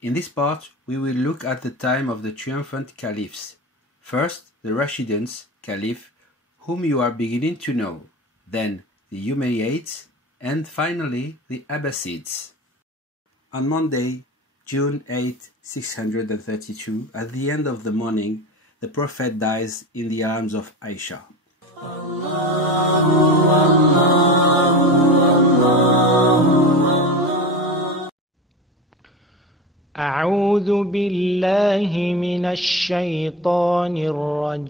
In this part, we will look at the time of the triumphant caliphs. First, the Rashidans, caliph, whom you are beginning to know, then the Umayyads, and finally the Abbasids. On Monday, June 8, 632, at the end of the morning, the Prophet dies in the arms of Aisha. أعوذ بالله من الشيطان الرجيم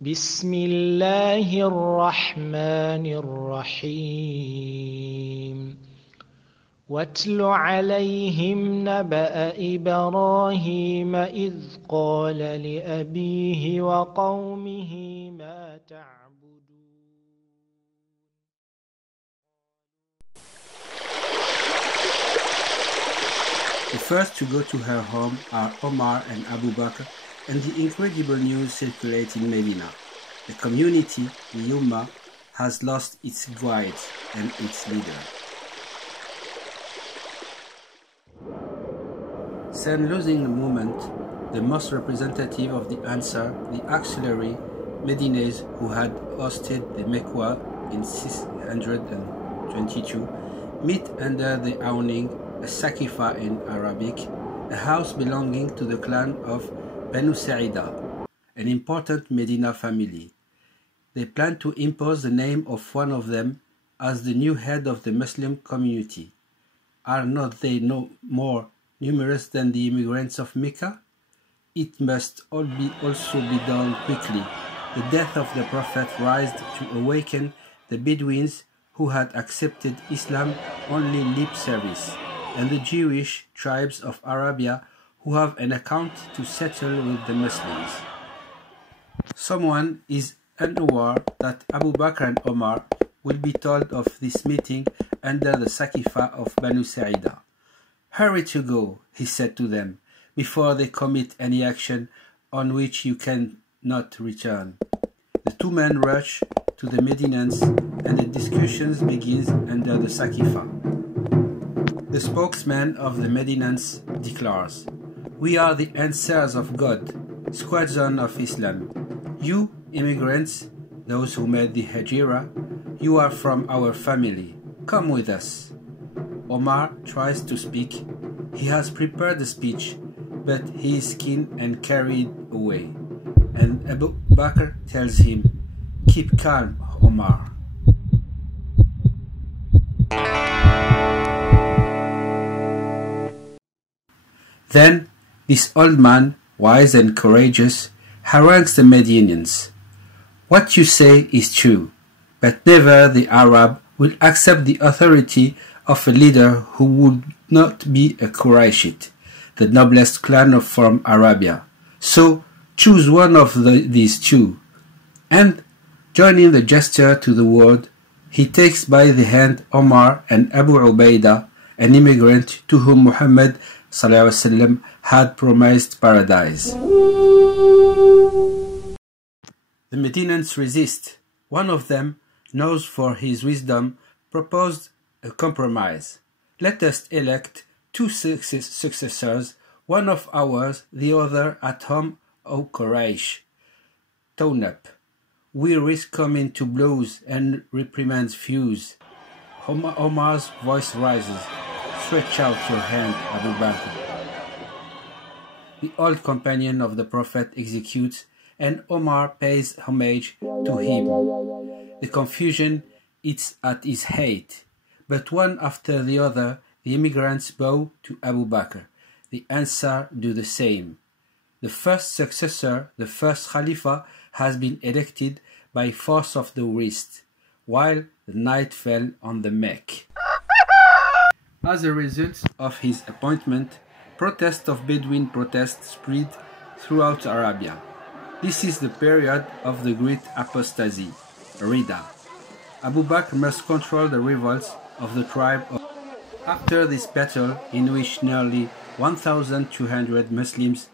بسم الله الرحمن الرحيم واتل عليهم نبأ إبراهيم إذ قال لأبيه وقومه ما تعبدون. The first to go to her home are Omar and Abu Bakr, and the incredible news circulates in Medina. The community, the Ummah, has lost its guide and its leader. Then losing a moment, the most representative of the Ansar, the auxiliary Medinese who had hosted the Mecca in 622, meet under the awning, a sakifa in Arabic, a house belonging to the clan of Banu Sa'ida, an important Medina family. They plan to impose the name of one of them as the new head of the Muslim community. Are not they no more numerous than the immigrants of Mecca? It must also be done quickly. The death of the Prophet rised to awaken the Bedouins who had accepted Islam only lip service, and the Jewish tribes of Arabia who have an account to settle with the Muslims. Someone is unaware that Abu Bakr and Omar will be told of this meeting under the sakifa of Banu Sa'ida. Hurry to go, he said to them, before they commit any action on which you cannot return. The two men rush to the Medinans and the discussions begins under the sakifa. The spokesman of the Medinans declares, "We are the Ansars of God, squadron of Islam. You, immigrants, those who made the Hijrah, you are from our family. Come with us." Omar tries to speak. He has prepared a speech, but he is keen and carried away. And Abu Bakr tells him, "Keep calm, Omar." Then this old man, wise and courageous, harangues the Medinians. "What you say is true, but never the Arab will accept the authority of a leader who would not be a Qurayshite, the noblest clan from Arabia. So choose one of these two." And, joining the gesture to the word, he takes by the hand Omar and Abu Ubaidah, an immigrant to whom Muhammad ﷺ had promised paradise. The Medinans resist. One of them, known for his wisdom, proposed a compromise. "Let us elect two successors, one of ours, the other at home, O Quraysh. Tone up. We risk coming to blows and reprimands fuse." Omar's voice rises. "Stretch out your hand, Abu Bakr." The old companion of the Prophet executes, and Omar pays homage to him. The confusion is at its height, but one after the other, the immigrants bow to Abu Bakr. The Ansar do the same. The first successor, the first Khalifa, has been elected by force of the wrist, while the night fell on the Mecca. As a result of his appointment, protests of Bedouin protests spread throughout Arabia. This is the period of the great apostasy, Rida. Abu Bakr must control the revolts of the tribe of. After this battle, in which nearly 1,200 Muslims,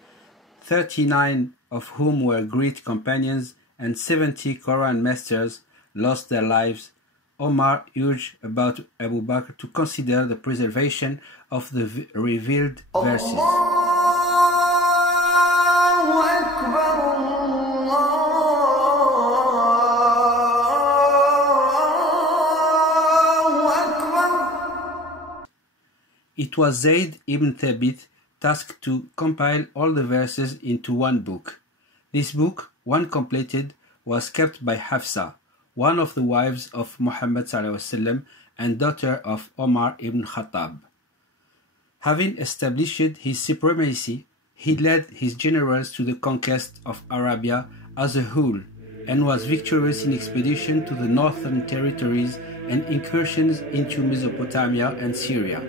39 of whom were great companions and 70 Quran masters, lost their lives, Omar urged about Abu Bakr to consider the preservation of the revealed verses. It was Zayd ibn Thabit tasked to compile all the verses into one book. This book, when completed, was kept by Hafsa, one of the wives of Muhammad ﷺ and daughter of Omar ibn Khattab. Having established his supremacy, he led his generals to the conquest of Arabia as a whole and was victorious in expedition to the northern territories and incursions into Mesopotamia and Syria.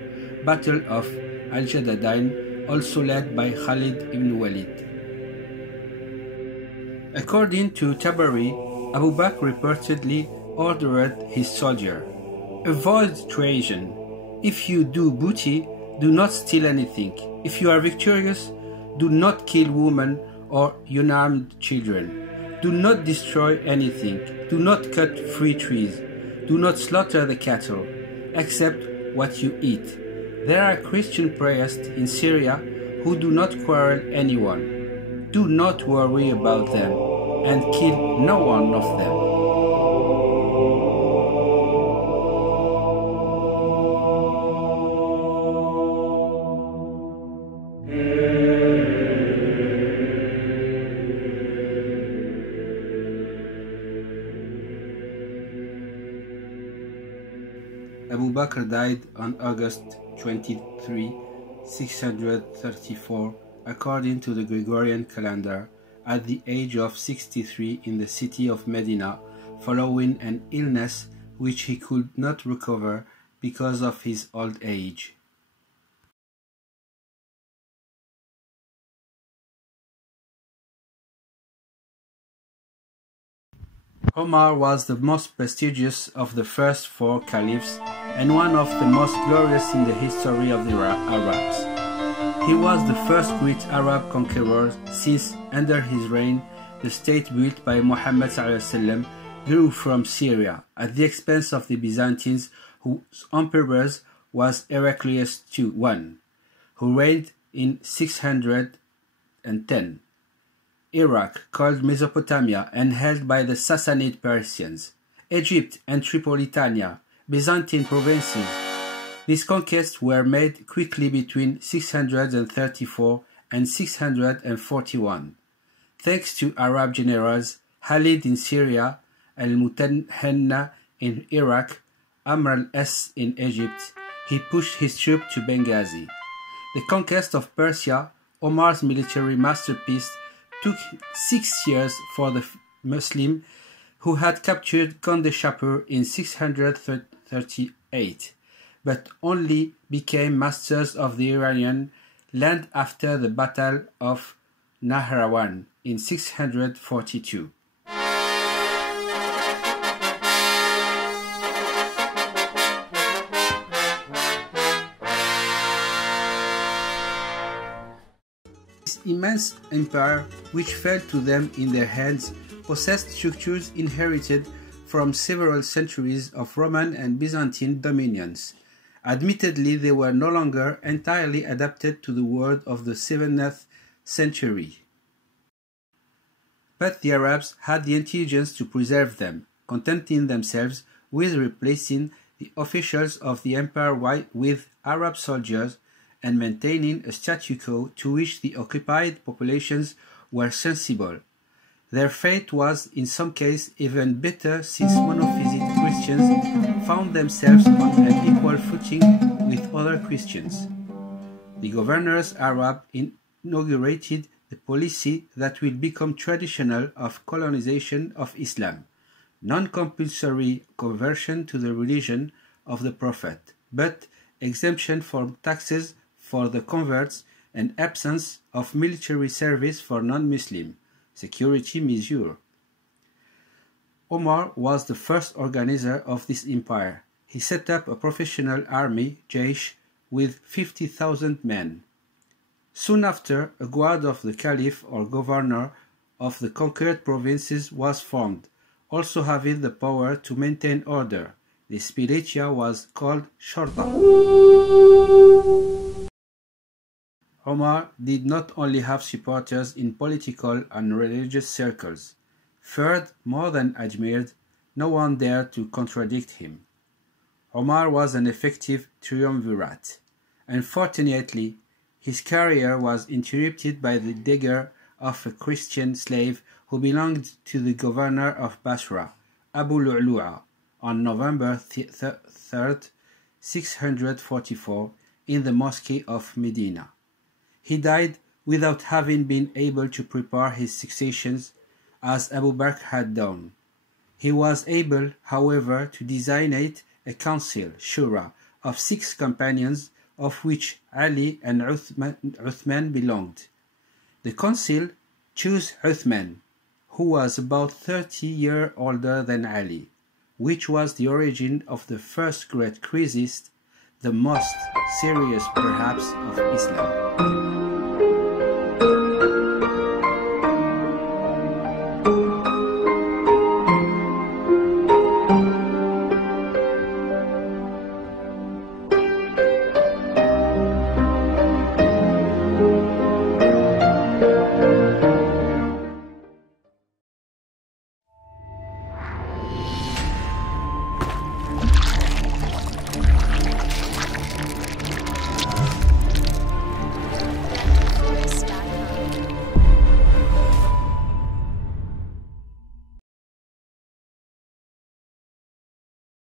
Battle of Al-Jadadain, also led by Khalid ibn Walid. According to Tabari, Abu Bakr reportedly ordered his soldier, "Avoid treason. If you do booty, do not steal anything. If you are victorious, do not kill women or unarmed children. Do not destroy anything. Do not cut free trees. Do not slaughter the cattle, except what you eat. There are Christian priests in Syria who do not quarrel anyone. Do not worry about them, and kill no one of them." Abu Bakr died on August 23, 634, according to the Gregorian calendar, at the age of 63 in the city of Medina, following an illness which he could not recover because of his old age. Omar was the most prestigious of the first four caliphs and one of the most glorious in the history of the Arabs. He was the first great Arab conqueror since, under his reign, the state built by Muhammad ﷺ grew from Syria at the expense of the Byzantines, whose emperor was Heraclius I, who reigned in 610. Iraq, called Mesopotamia and held by the Sassanid Persians, Egypt and Tripolitania, Byzantine provinces. These conquests were made quickly between 634 and 641, thanks to Arab generals Khalid in Syria, Al-Mutanhanna in Iraq, Amr al-As in Egypt. He pushed his troops to Benghazi. The conquest of Persia, Omar's military masterpiece, took 6 years for the Muslims who had captured Kandeshapur in 638, but only became masters of the Iranian land after the Battle of Nahrawan in 642. This immense empire, which fell to them in their hands, possessed structures inherited from several centuries of Roman and Byzantine dominions. Admittedly, they were no longer entirely adapted to the world of the 7th century. But the Arabs had the intelligence to preserve them, contenting themselves with replacing the officials of the empire with Arab soldiers and maintaining a statu quo to which the occupied populations were sensible. Their fate was in some cases even better, since monophysite Christians found themselves on an equal footing with other Christians. The governors Arab inaugurated the policy that will become traditional of colonization of Islam: non-compulsory conversion to the religion of the Prophet, but exemption from taxes for the converts and absence of military service for non-Muslims. Security measure. Omar was the first organizer of this empire. He set up a professional army, Jaysh, with 50,000 men. Soon after, a guard of the caliph or governor of the conquered provinces was formed, also having the power to maintain order, This militia was called Shorta. Omar did not only have supporters in political and religious circles. Feared more than admired, no one dared to contradict him. Omar was an effective triumvirate. Unfortunately, his career was interrupted by the dagger of a Christian slave who belonged to the governor of Basra, Abu Lu'lu'a, on November 3rd, 644, in the Mosque of Medina. He died without having been able to prepare his succession as Abu Bakr had done. He was able, however, to designate a council, Shura, of 6 companions, of which Ali and Uthman belonged. The council chose Uthman, who was about 30 years older than Ali, which was the origin of the first great crisis, the most serious perhaps of Islam.